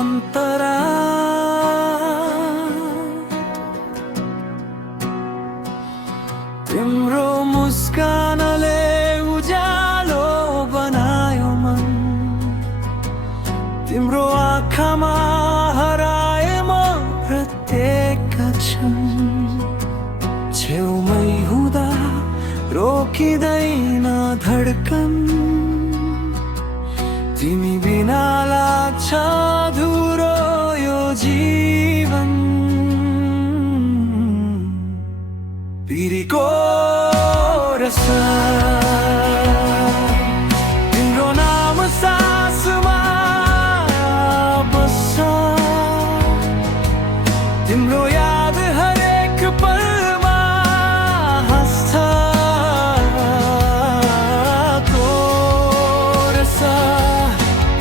अन्तरा तिम्रो मुस्कानले उज्यालो बनायो मन, तिम्रो आँखामा हराए म प्रत्येक क्षण। छेउमै हुँदा रोकिँदैन धड्कन, तिमी बिना लाग्छ अधुरो यो जीवन। पिरीको रसा तिम्रो नाम सासमा बस्छ, तिम्रो याद हरेक पलमा हाँस्छ। कोरसा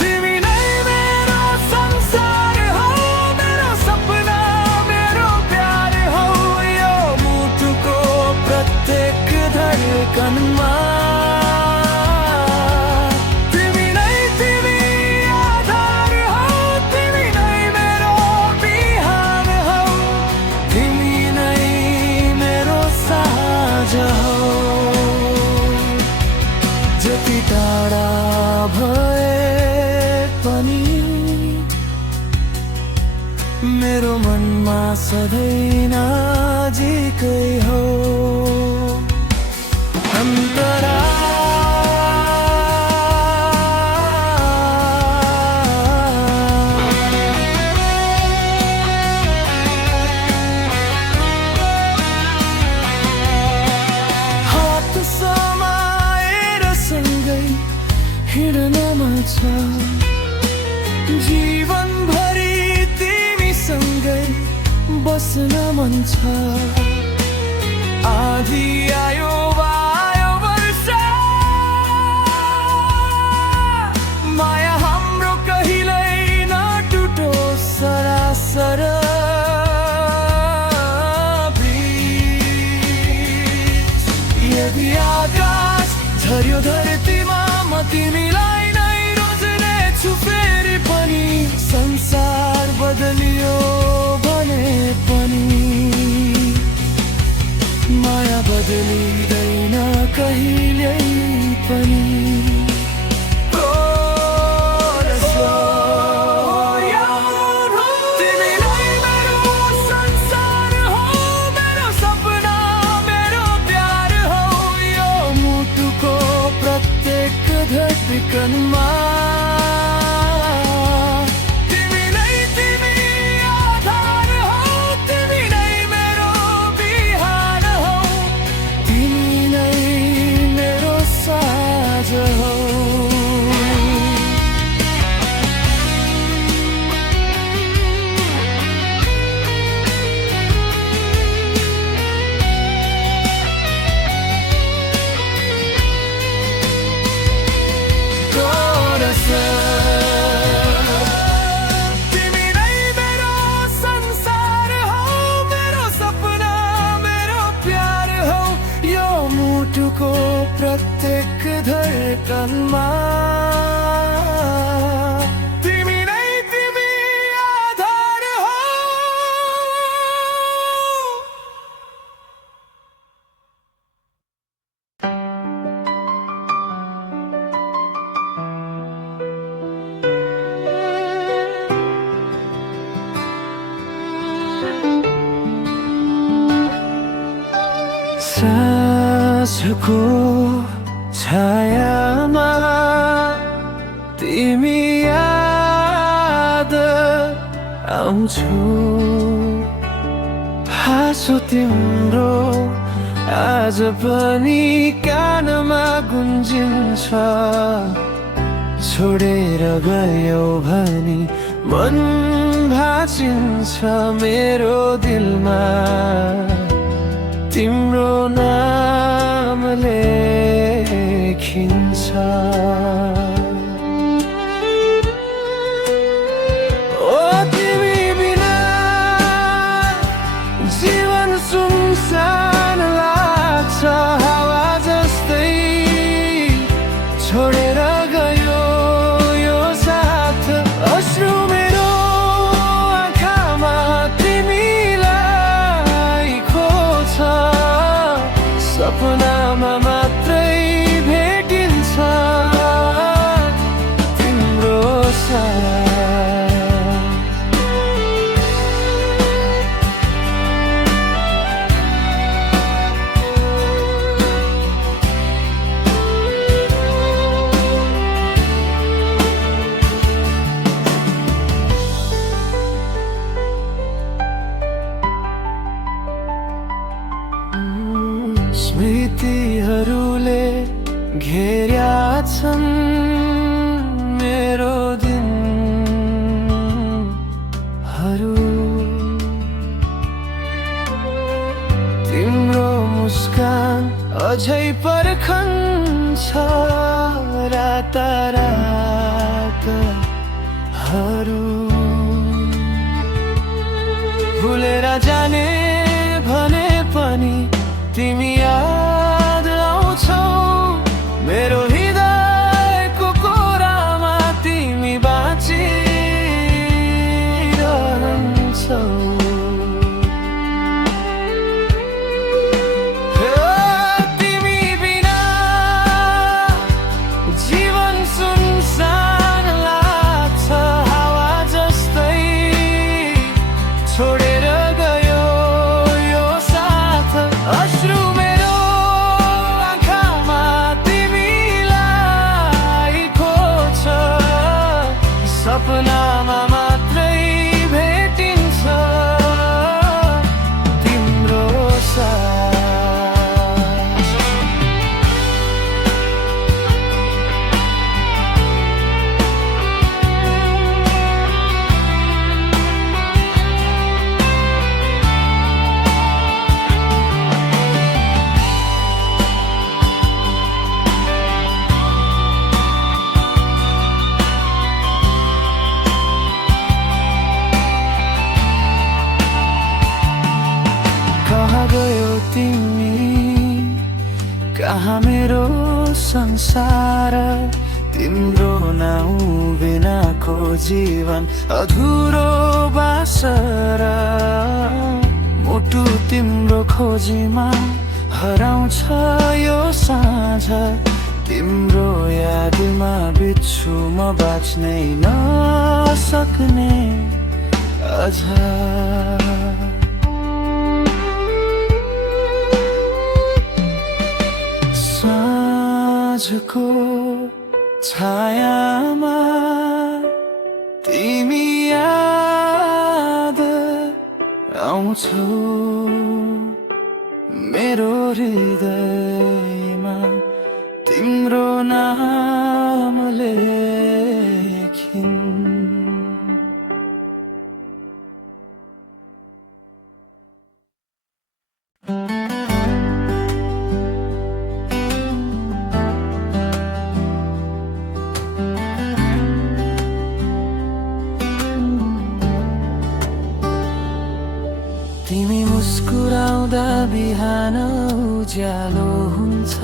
तिमी नै मेरो संसार हौ, मेरो सपना मेरो प्यार हौ, यो मुटुको प्रत्येक धडकनमा। तिमी आधार हौ, तिमी नै मेरो बिहान हौ, तिमी नै मेरो साझ हौ। जति टाढा भए पनि मेरो मनमा सधैँ नजिकै हौ। अन्तरा हात समाएर सँगै हिँड्न मन छ, जीवनभरि तिमीसँगै बस्न मन छ। आधी आयो आयो वर्षा, माया हाम्रो कहिल्यै नटुटोस् सरासर। यदि आकाश झर्यो धरतीमा, म तिमीलाई नै रोज्नेछु फेरि पनि। संसार बदलियो भने पनि माया बदलिँदैन कहिल्यै पनि। तिमी नै मेरो संसार हौ, मेरो सपना मेरो प्यार हौ, यो मुटुको प्रत्येक धडकनमा। तिमी नै मेरो संसार हौ, मेरो सपना मेरो प्यार हौ, यो मुटुको प्रत्येक धडकनमा। तिमी आधार हौ। साँझको छायामा तिमी याद आउँछु, हाँसो तिम्रो आज पनि कानमा गुन्जिन्छ। छोडेर गयो भनी मन भाँचिन्छ मेरो दिलमा, तिम्रो नाम लेखिन्छ। ओ तिमी बिना जीवन सुनसान लाग्छ, हावा जस्तै छोडेर गयो यो साथ। अश्रु मेरो घेर्या छन् मेरो दिनहरू। तिम्रो मुस्कान अझै पर्खन्छ रातहरू। भुलेर जाने भने पनि तिमी याद आउँछौ। मेरो हृदयको कोरामा तिमी बाँचिरहन्छौ। तिमी बिना जीवन सुनसान लाग्छ, हावा जस्तै छोडेर गयो यो साथ। अश्रु मेरो आँखामा तिमीलाई खोज्छ, सपनामा मात्रै भेटिन्छ तिम्रो साथ। कहाँ गयो तिमी, कहाँ मेरो संसार। तिम्रो नाउँ बिनाको जीवन अधुरो बासर। मुटु तिम्रो खोजीमा हराउँछ यो साँझ। तिम्रो यादमा बित्छु म बाँच्नै नसक्ने अझ। साँझको छायामा तिमी याद आउँछौ। मेरो हृदयमा तिम्रो नाम लेखिन्। तिमी मुस्कुराउँदा बिहान उज्यालो हुन्छ।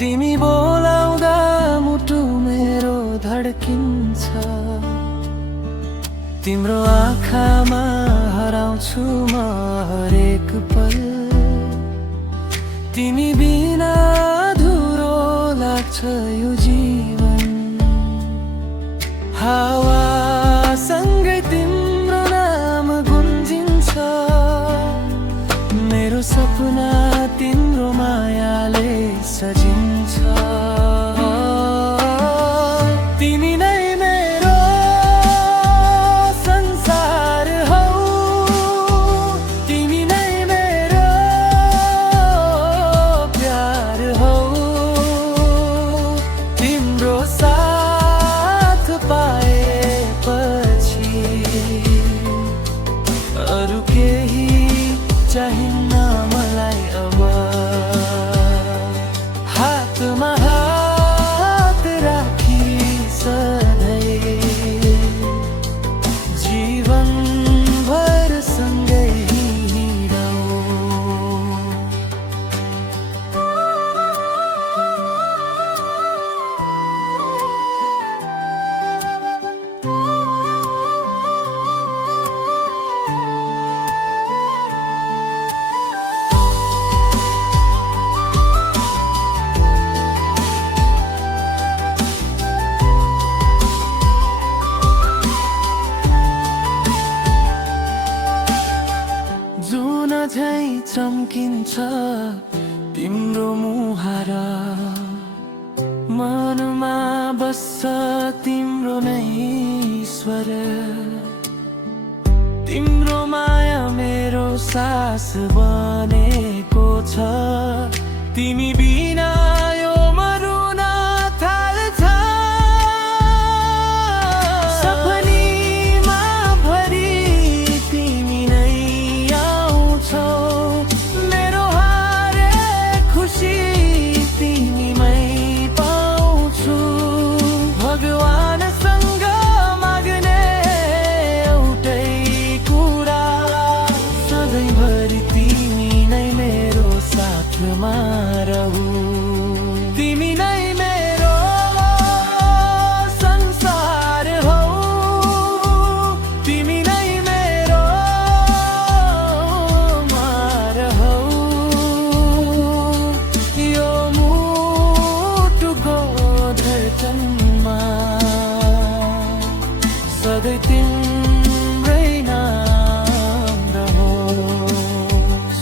तिमी बोलाउँदा मुटु मेरो धड्किन्छ। तिम्रो आँखामा हराउँछु म हरेक पल। तिमी बिना अधुरो लाग्छ यो जीवन। हावासँगै तिम्रो नाम गुन्जिन्छ। मेरो सपना तिम्रो मायाले सजिन्छ। तिमी नै मेरो संसार हौ। तिमी नै मेरो प्यार हौ। तिम्रो साथ पाएपछि अरू केही चाहिन्न मलाई अब। हातमा हात राखी सधैँ जीवनभर सँगै हिँडौँ। जुन झै चम्किन्छ तिम्रो मुहार। मनमा बस्छ तिम्रो नै स्वर। तिम्रो माया मेरो सास बनेको छ। तिमी बिना रहू तिमी नै मेरो संसार हौ तिमी नै मेरो मार हौ यो मुटुको धडकनमा सधैँ तिम्रै नाम रहोस्।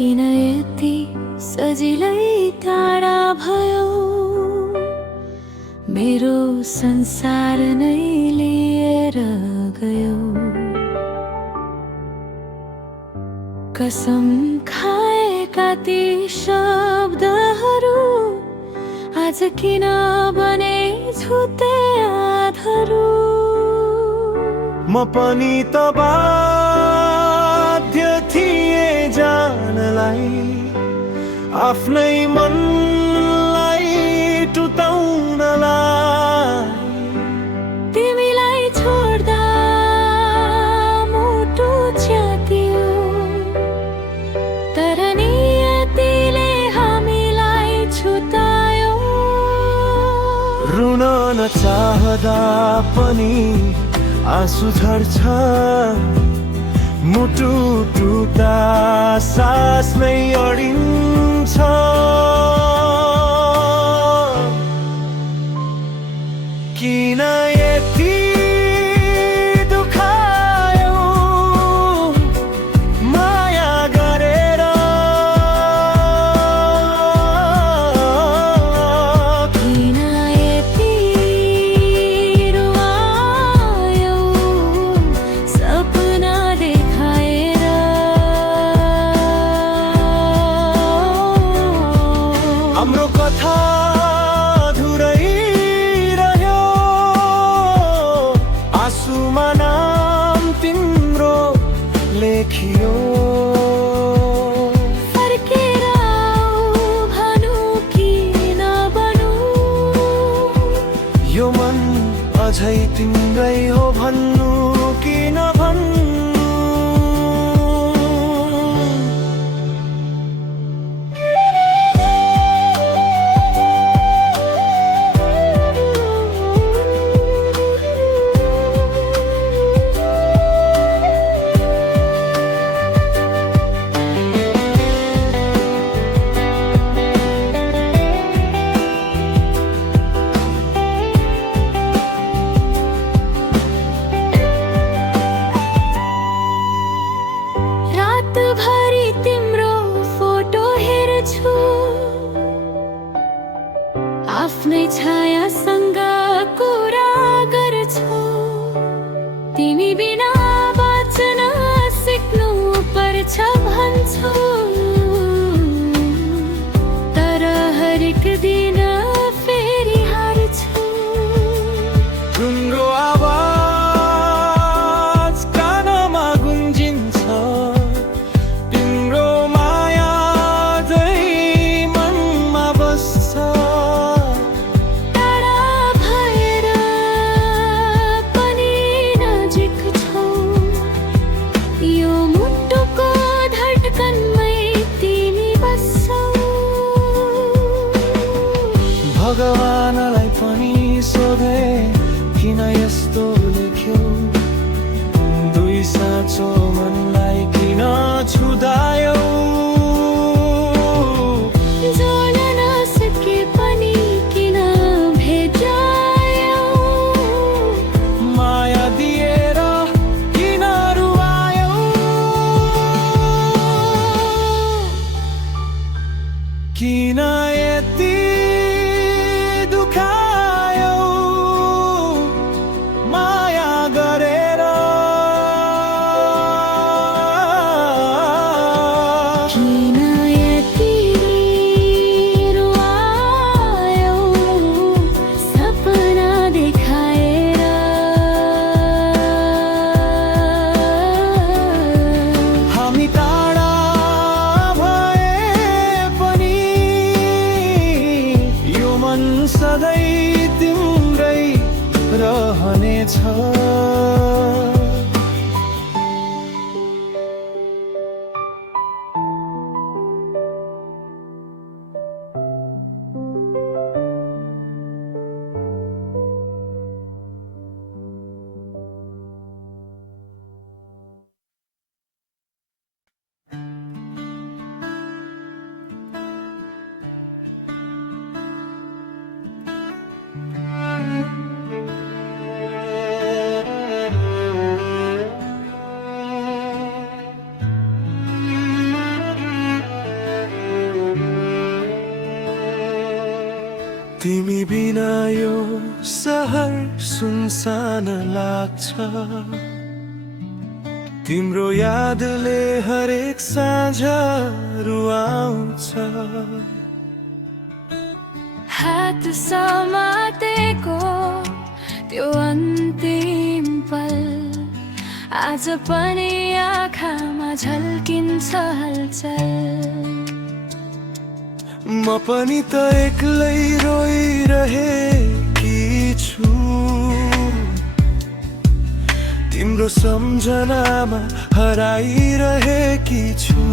किन यति सजिलै टाढा भयो मेरो संसार नै लिएर गयो। कसम खाएका ती शब्दहरू आज किन बने झुटे यादहरू। म पनि त बाध्य थिए जानलाई आफ्नै मनलाई टुटाउनलाई। तिमीलाई छोड्दा मुटु च्यातियो तर नियतिले हामीलाई छुटायो। रुन नचाहदा पनि आँसु झर्छ मुटु टुटा सास नै अडिन्छ। किन यति दुखायो माया गरेर। किन यति रुवायो सपना देखाएर। हाम्रो कथा अधुरै रह्यो आँसुमा नाम तिम्रो लेखियो। फर्केर आऊ भनु कि नभनु यो मन अझै तिम्रै हो भन्नु कि नभन्नु। रातभरि तिम्रो फोटो हेर्छु आफ्नै छायासँग कुरा गर्छु। तिमी बिना बाँच्न सिक्नु पर्छ भन्छु तर हरेक दिन फेरि हार्छु। तिम्रो आवाज कानमा गुन्जिन्छ तिम्रो माया झै मनमा बस्छ। टाढा भएर पनि नजिक छौ यो मुटुको धडकनमै तिमी बस्छौ। भगवानलाई पनि सोधे किन यस्तो लेख्यो दुई साँचो मनलाई किन छुदायो। जोड्न नसके पनि किन भेटायौ माया दिएर किन रुवायो। किन यति दुखायौ माया गरेर किन यति रुवायौ सपना देखाएर हामी टाढा सधैँ तिम्रै रहनेछ तिमी बिना यो सहर सुनसान लाग्छ तिम्रो यादले हरेक साँझ रुवाउँछ हात समातेको त्यो अन्तिम पल आज पनि आँखामा झल्किन्छ हलचल म पनि त एक्लै रोइरहेकी छु तिम्रो सम्झनामा हराइरहेकी छु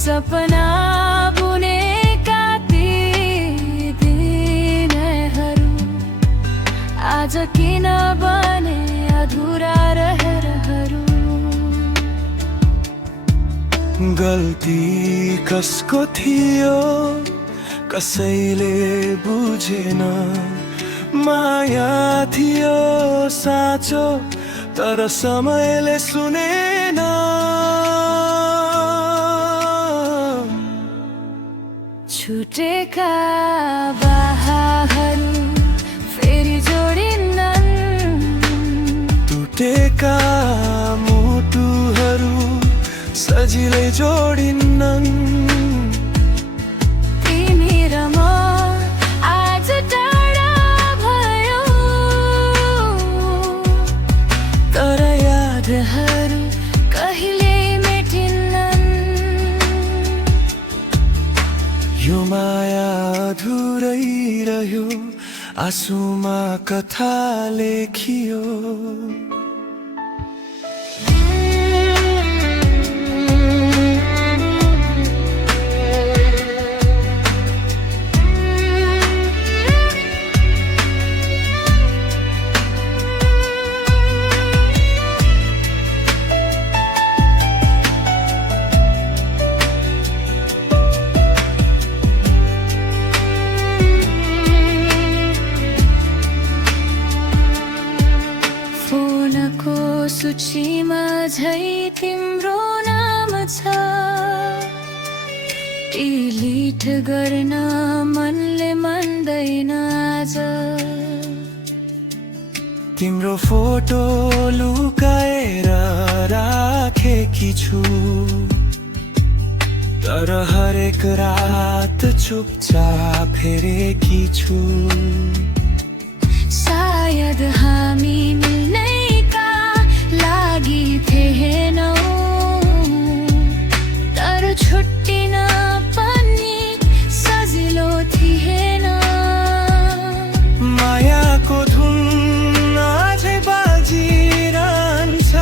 सपना बुनेका ती दिनहरू आज किन बने अधुरा रहरहरू गल्ती कसको थियो कसैले बुझेन माया थियो साँचो तर समयले सुनेन छुटेका बाहहरू फेरि जोडिन्नन् टुटेका मुटुहरू सजिलै जोडिन्नन् तिमी र म आज टाढा भयो तर यादहरू कहिले मेटिन्नन् यो माया अधुरै रह्यो आँसुमा कथा लेखियो सूचीमा झै तिम्रो नाम छ डिलिट गर्न मनले मान्दैन आज तिम्रो फोटो लुकाएर राखेकी छु तर हरेक रात चुपचाप फेरेकी छु सायद हामी मिल्नैका लागि थिएनौ तर छुट्टिन पनि सजिलो थिएन मायाको धुन अझै बाजिरहन्छ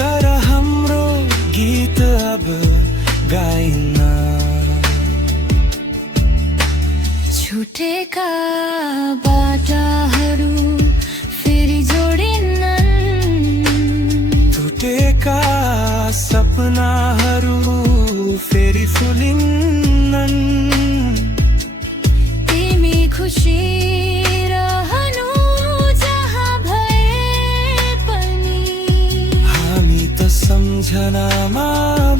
तर हाम्रो गीत अब गाइन छुटेका बाटाहरू फेरि जोडिन्नन् टुटेका सपनाहरू फेरि फुलिन्नन् तिमी खुसी रहनु जहाँ भए पनि हामी त सम्झनामा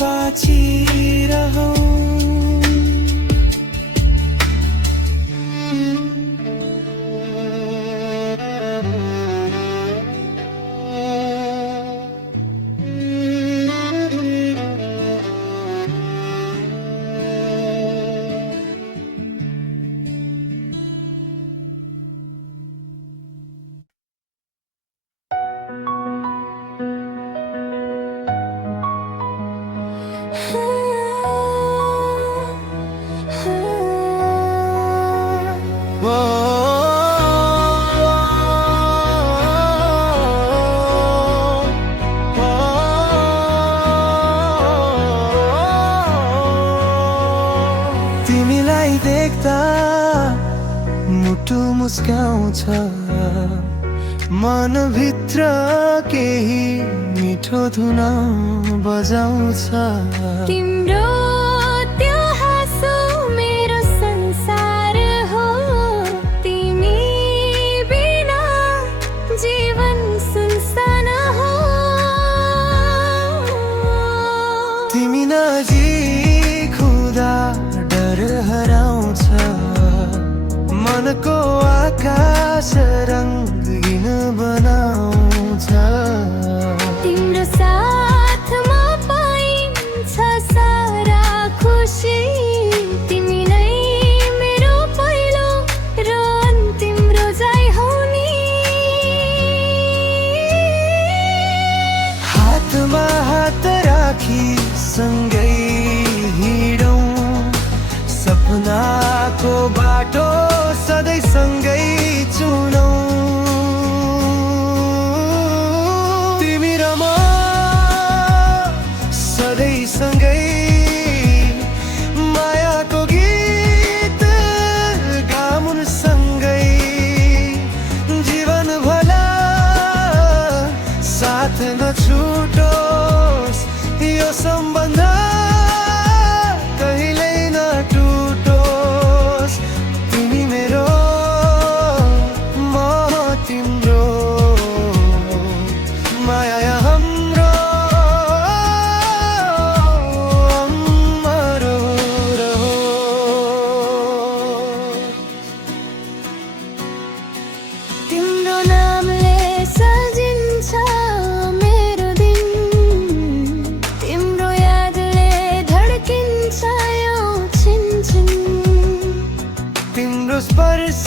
बाँचिरहौँ। तिमीलाई देख्दा मुटु मुस्काउँछ, मनभित्र केही मिठो धुन बजाउँछ। तिम्रो त्यो हाँसो मेरो संसार हो, तिमी बिना जीवन सुनसान हो। तिमी नजिक हुँदा डर हराउँछ, मनको आकाश रङ्गीन बनाउँछ। तिम्रो साथमा पाइन्छ सारा खुसी, तिमी नै मेरो पहिलो र अन्तिम रोजाइ हौ नि। हातमा हात राखी सँगै हिँडौँ, सपनाको बाटो सधैँ सँगै चुनौँ। तिमी र म सधैँ सँगै मायाको गीत गाउन सँगै, जीवन भला साथ नछुटोस् यो सम्बन्ध कहिल्यै नटुटोस्। तिमी मेरो म तिम्रो, माया हाम्रो अमर रहोस्। तिम्रो नामले सजिन्छ मेरो दिन, तिम्रो यादले धड्किन्छ यो छिनछिन। तिम्रो स्पर्श